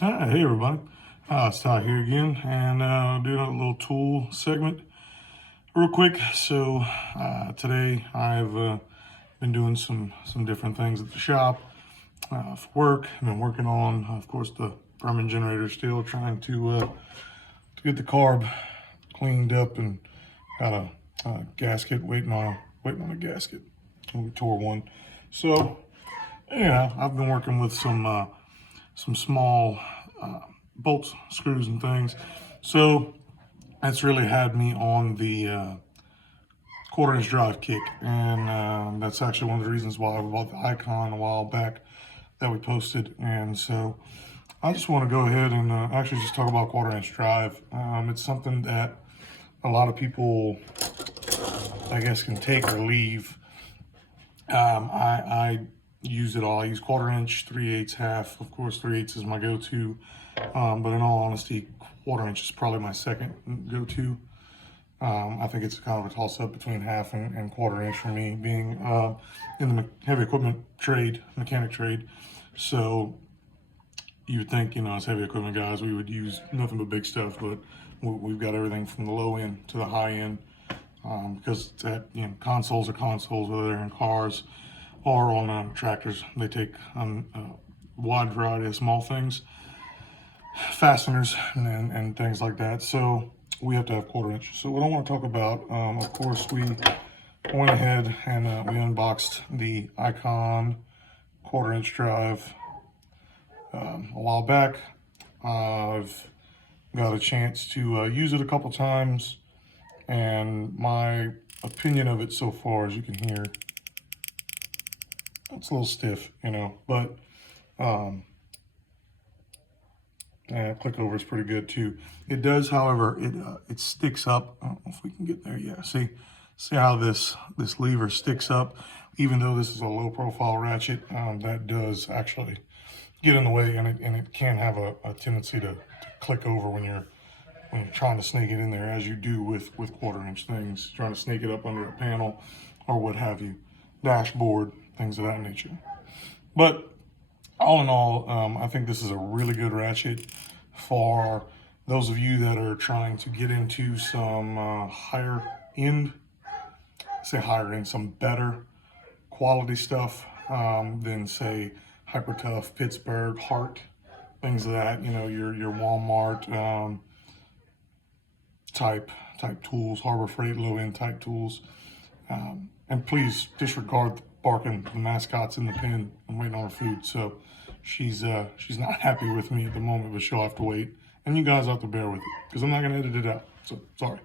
Hey everybody, it's Ty here again, and doing a little tool segment real quick. So today I've been doing some different things at the shop for work. I've been working on, of course, the permanent generator still, trying to get the carb cleaned up, and got a gasket waiting on a gasket. And we tore one, so I've been working with some small bolts, screws, and things. So that's really had me on the quarter-inch drive kick, and that's actually one of the reasons why we bought the Icon a while back that we posted. And so I just want to go ahead and actually just talk about quarter-inch drive. It's something that a lot of people, I guess, can take or leave. I use it all. I use quarter-inch, 3/8, half. Of course, 3/8 is my go-to. But in all honesty, quarter-inch is probably my second go-to. I think it's kind of a toss-up between half and quarter-inch for me, being in the heavy equipment trade, mechanic trade. So you would think, as heavy equipment guys, we would use nothing but big stuff, but we've got everything from the low end to the high end, because consoles are consoles, whether they're in cars or on tractors. They take a wide variety of small things, fasteners and things like that. So we have to have quarter-inch. So what I want to talk about, of course, we went ahead and we unboxed the Icon quarter-inch drive a while back. I've got a chance to use it a couple times, and my opinion of it so far, as you can hear, it's a little stiff, but click over is pretty good too. It does, however, it sticks up. I don't know if we can get there. Yeah, see how this lever sticks up, even though this is a low profile ratchet. That does actually get in the way, and it can have a tendency to click over when you're trying to snake it in there, as you do with quarter-inch things, trying to snake it up under a panel or what have you, dashboard, things of that nature. But all in all, I think this is a really good ratchet for those of you that are trying to get into some higher end, some better quality stuff than, say, Hyper Tough, Pittsburgh, Hart, things of that. Your Walmart type tools, Harbor Freight low end type tools. And please disregard the barking. The mascot's in the pen. I'm waiting on her food, so she's not happy with me at the moment, but she'll have to wait. And you guys have to bear with it, because I'm not going to edit it out. So sorry.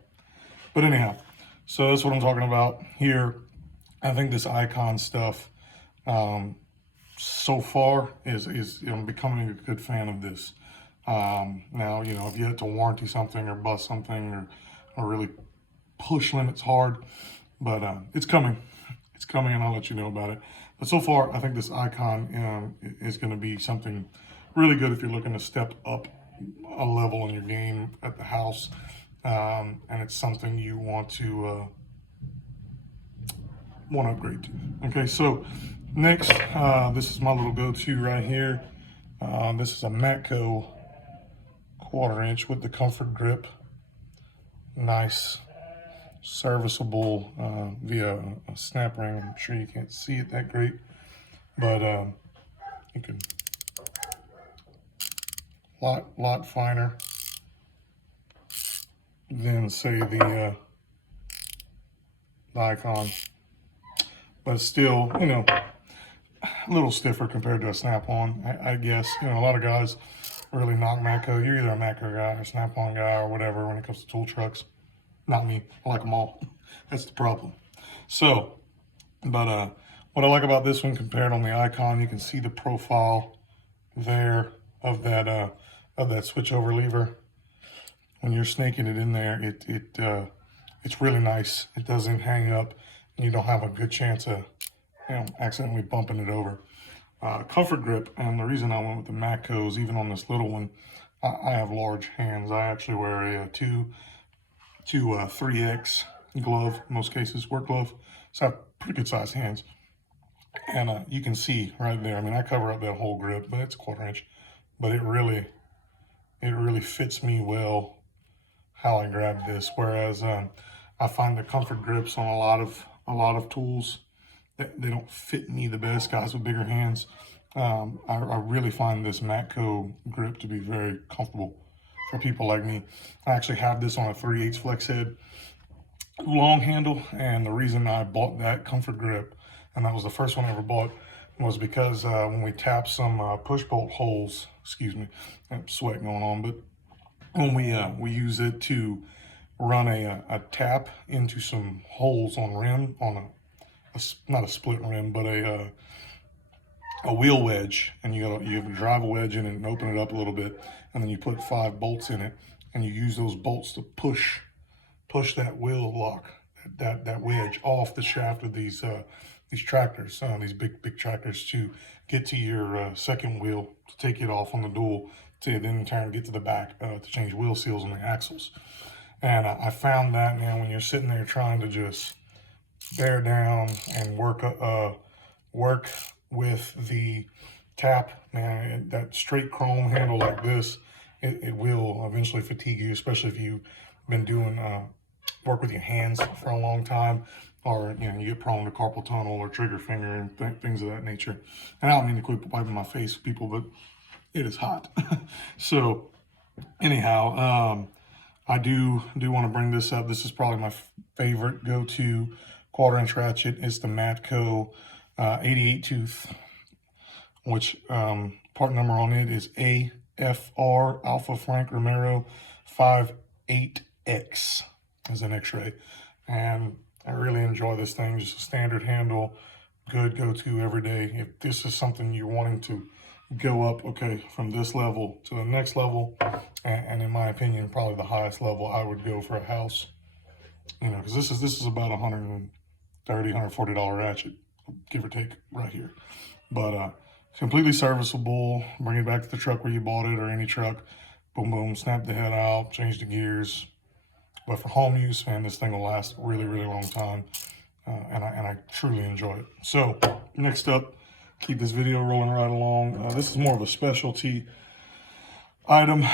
But anyhow, so that's what I'm talking about here. I think this Icon stuff, so far, is I'm becoming a good fan of this. Now, if you had to warranty something or bust something or really push limits hard, but it's coming. It's coming, and I'll let you know about it. But so far, I think this Icon is going to be something really good if you're looking to step up a level in your game at the house, and it's something you want to upgrade to. Okay, so next, this is my little go-to right here. This is a Matco quarter-inch with the comfort grip. Nice, serviceable via a snap ring. I'm sure you can't see it that great, but you can lot finer than, say, the Icon, but still, a little stiffer compared to a snap-on. I guess, a lot of guys really knock Matco. You're either a Matco guy or snap-on guy or whatever when it comes to tool trucks. Not me. I like them all. That's the problem. So, but what I like about this one compared on the Icon, you can see the profile there of that switchover lever. When you're snaking it in there, it's really nice. It doesn't hang up, and you don't have a good chance of accidentally bumping it over. Comfort grip, and the reason I went with the Matcos, even on this little one, I have large hands. I actually wear a 3X glove in most cases, work glove. So I have pretty good sized hands. And you can see right there, I mean, I cover up that whole grip, but it's a quarter-inch. But it really it really fits me well how I grab this. Whereas I find the comfort grips on a lot of tools, they don't fit me the best. Guys with bigger hands, I really find this Matco grip to be very comfortable for people like me. I actually have this on a 3/8 flex head, long handle, and the reason I bought that comfort grip, and that was the first one I ever bought, was because when we tap some push bolt holes, excuse me, I'm sweat going on, but when we use it to run a tap into some holes on rim, on not a split rim, but a wheel wedge, and you drive a wedge in it and open it up a little bit, and then you put 5 bolts in it, and you use those bolts to push that wheel lock, that wedge off the shaft of these tractors, these big tractors, to get to your second wheel, to take it off on the dual, to then in turn get to the back to change wheel seals on the axles. And I found that, man, when you're sitting there trying to just bear down and work with the tap, man, that straight chrome handle like this, it will eventually fatigue you, especially if you've been doing work with your hands for a long time, or you get prone to carpal tunnel or trigger finger and things of that nature. And I don't mean to quit wiping my face, people, but it is hot. So anyhow, I do want to bring this up. This is probably my favorite go-to 1/4" ratchet. It's the Matco 88 tooth, which part number on it is AFR, Alpha Frank Romero 58X as an X-ray. And I really enjoy this thing. Just a standard handle, good go-to every day. If this is something you're wanting to go up, okay, from this level to the next level, and in my opinion, probably the highest level, I would go for a house. Because this is about $130, $140 ratchet, give or take, right here. But completely serviceable. Bring it back to the truck where you bought it, or any truck. Boom, boom, snap the head out, change the gears. But for home use, man, this thing will last a really, really long time. And I truly enjoy it. So next up, keep this video rolling right along. This is more of a specialty item,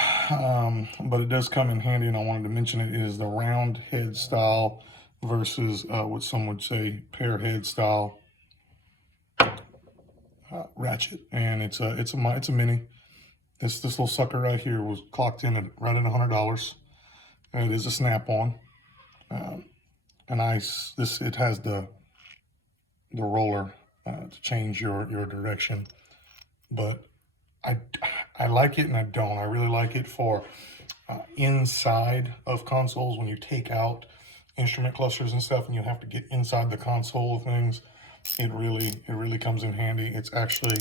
but it does come in handy, and I wanted to mention it. It is the round head style versus what some would say pear head style ratchet, and it's a mini. This little sucker right here was clocked in right at $100. It is a snap-on, and it has the roller to change your direction, but I like it and I don't. I really like it for inside of consoles, when you take out instrument clusters and stuff and you have to get inside the console of things. It really comes in handy. It's actually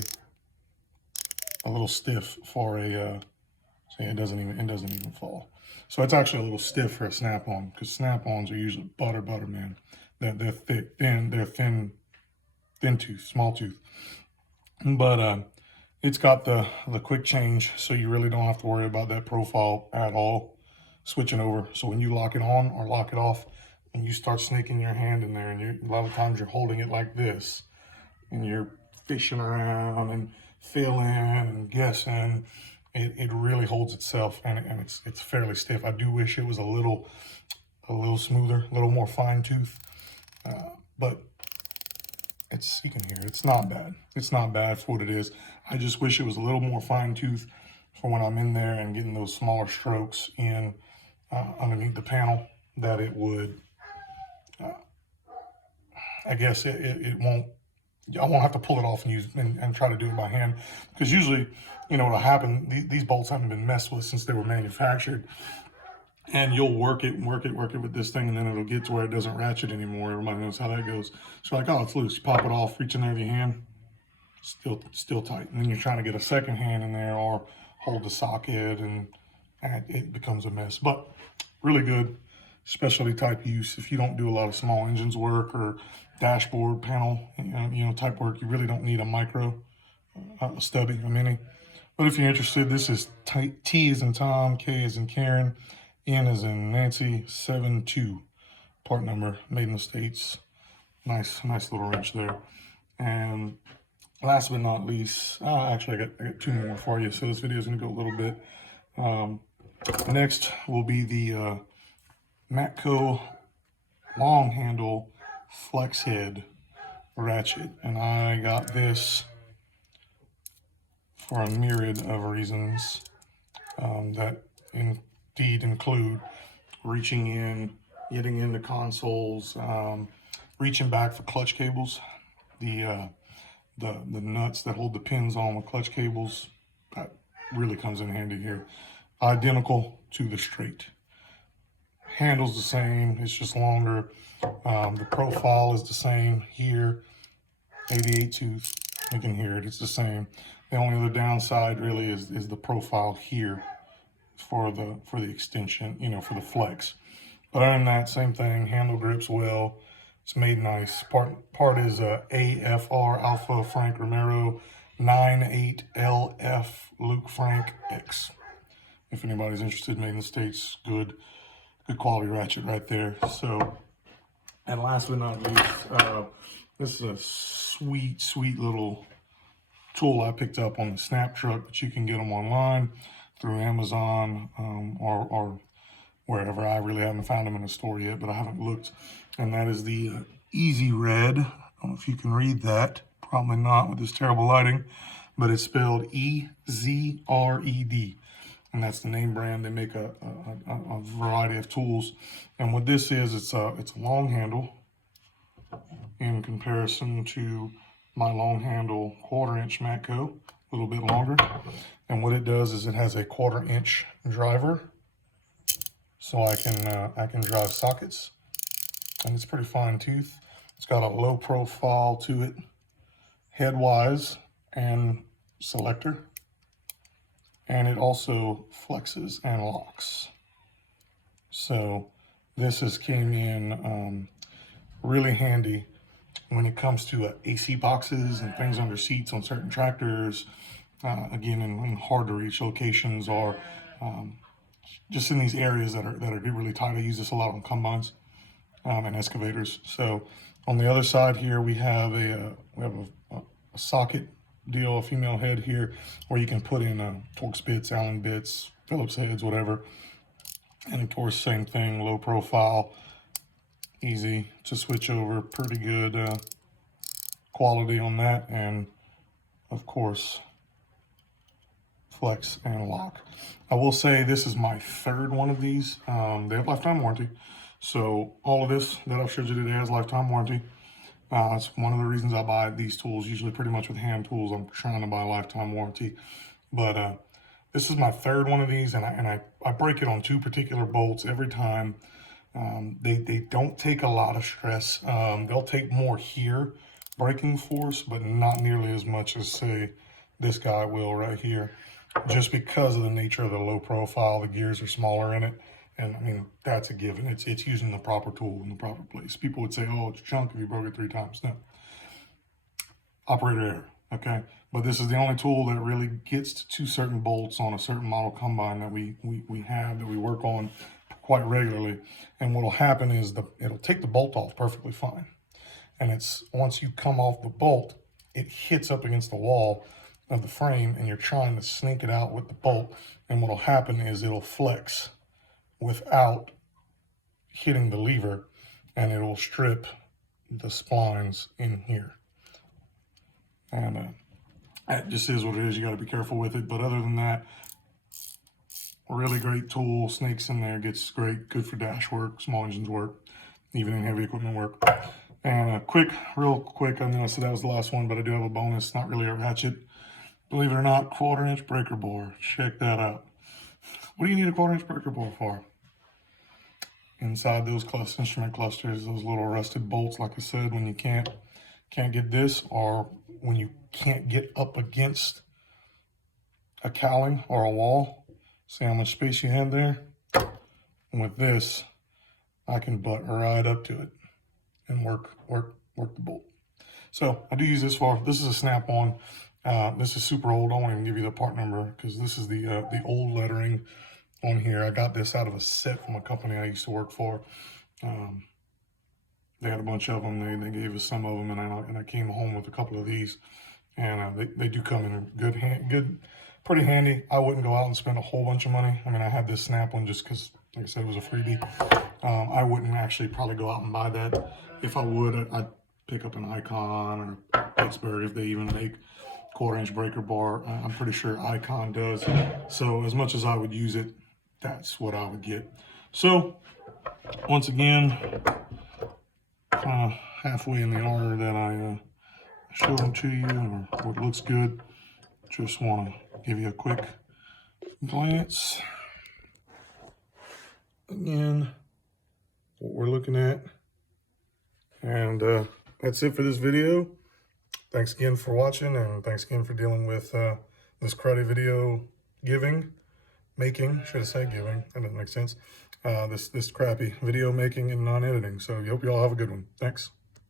a little stiff for a see, it doesn't even fall. So it's actually a little stiff for a snap-on, because snap-ons are usually butter, man. They're thick, they're thin tooth, small tooth. But it's got the quick change, so you really don't have to worry about that profile at all, switching over. So when you lock it on or lock it off, and you start snaking your hand in there, and a lot of times you're holding it like this, and you're fishing around and feeling and guessing, it really holds itself, and it's fairly stiff. I do wish it was a little smoother, a little more fine tooth, but you can hear it's not bad. It's not bad for what it is. I just wish it was a little more fine tooth for when I'm in there and getting those smaller strokes in underneath the panel, that it would, I guess it won't, I won't have to pull it off and try to do it by hand, because usually, what'll happen, these bolts haven't been messed with since they were manufactured, and you'll work it with this thing, and then it'll get to where it doesn't ratchet anymore. Everybody knows how that goes. So like, oh, it's loose. You pop it off, reach in there with your hand, still tight. And then you're trying to get a second hand in there or hold the socket, and it becomes a mess. But really good specialty type use. If you don't do a lot of small engines work or dashboard panel, type work, you really don't need a micro, a stubby, a mini. But if you're interested, this is T as in Tom, K as in Karen, N as in Nancy, 72 part number, made in the States. Nice little wrench there. And last but not least, actually I got 2 more for you. So this video is gonna go a little bit. Next will be the Matco long handle flex head ratchet, and I got this for a myriad of reasons that indeed include reaching in, getting into consoles, reaching back for clutch cables, the nuts that hold the pins on with clutch cables. That really comes in handy here. Identical to the straight. Handle's the same, it's just longer. The profile is the same here. 88 tooth, you can hear it, it's the same. The only other downside really is the profile here for the extension, you know, for the flex. But other than that, same thing. Handle grips well. It's made nice. Part is AFR Alpha Frank Romero 98LF Luke Frank X. If anybody's interested, made in the States, good quality ratchet right there. So, and last but not least, this is a sweet little tool I picked up on the Snap Truck, but you can get them online through Amazon or wherever. I really haven't found them in a store yet, but I haven't looked. And that is the Easy Red. I don't know if you can read that. Probably not with this terrible lighting, but it's spelled EZRED. And that's the name brand. They make a variety of tools. And what this is, it's a long handle in comparison to my long handle 1/4 inch Matco, a little bit longer. And what it does is it has a 1/4 inch driver, so I can drive sockets, and it's pretty fine tooth. It's got a low profile to it, headwise and selector, and it also flexes and locks. So this came in really handy when it comes to AC boxes and things under seats on certain tractors, again in hard to reach locations, or just in these areas that are really tight. I use this a lot on combines and excavators. So on the other side here, we have a socket deal, a female head here, where you can put in Torx bits, Allen bits, Phillips heads, whatever. And of course, same thing, low profile, easy to switch over, pretty good quality on that, and of course, flex and lock. I will say this is my third one of these. They have lifetime warranty. So all of this that I've showed you today has lifetime warranty. That's one of the reasons I buy these tools. Usually pretty much with hand tools, I'm trying to buy lifetime warranty. But this is my third one of these, and I break it on 2 particular bolts every time. They don't take a lot of stress. They'll take more here, braking force, but not nearly as much as, say, this guy will right here, just because of the nature of the low profile. The gears are smaller in it, and I mean, that's a given. It's using the proper tool in the proper place. People would say, oh, it's junk if you broke it 3 times. No. Operator error, okay? But this is the only tool that really gets to certain bolts on a certain model combine that we have, that we work on quite regularly. And what'll happen is it'll take the bolt off perfectly fine. And it's once you come off the bolt, it hits up against the wall of the frame, and you're trying to snake it out with the bolt. And what'll happen is it'll flex without hitting the lever, and it will strip the splines in here. And that just is what it is. You got to be careful with it. But other than that, really great tool. Snakes in there, gets great, good for dash work, small engines work, even in heavy equipment work. And real quick, I know I said that was the last one, but I do have a bonus. Not really a ratchet, believe it or not, 1/4 inch breaker bore. Check that out. What do you need a 1/4 inch breaker bore for? Inside those instrument clusters, those little rusted bolts, like I said, when you can't get this, or when you can't get up against a cowling or a wall, see how much space you have there? And with this, I can butt right up to it and work the bolt. So I do use this this is a snap-on. This is super old. I won't even give you the part number because this is the old lettering on here. I got this out of a set from a company I used to work for. They had a bunch of them. They gave us some of them, and I came home with a couple of these, and they do come in good pretty handy. I wouldn't go out and spend a whole bunch of money. I mean, I had this Snap one just because, like I said, it was a freebie. I wouldn't actually probably go out and buy that. If I would, I'd pick up an Icon or Pittsburgh if they even make 1/4-inch breaker bar. I'm pretty sure Icon does. So as much as I would use it, that's what I would get. So once again, kind of halfway in the order that I showed them to you, or what looks good. Just want to give you a quick glance. Again, what we're looking at. And that's it for this video. Thanks again for watching, and thanks again for dealing with this cruddy video making, should I say giving, that doesn't make sense. This crappy video making and non-editing. So I hope you all have a good one. Thanks.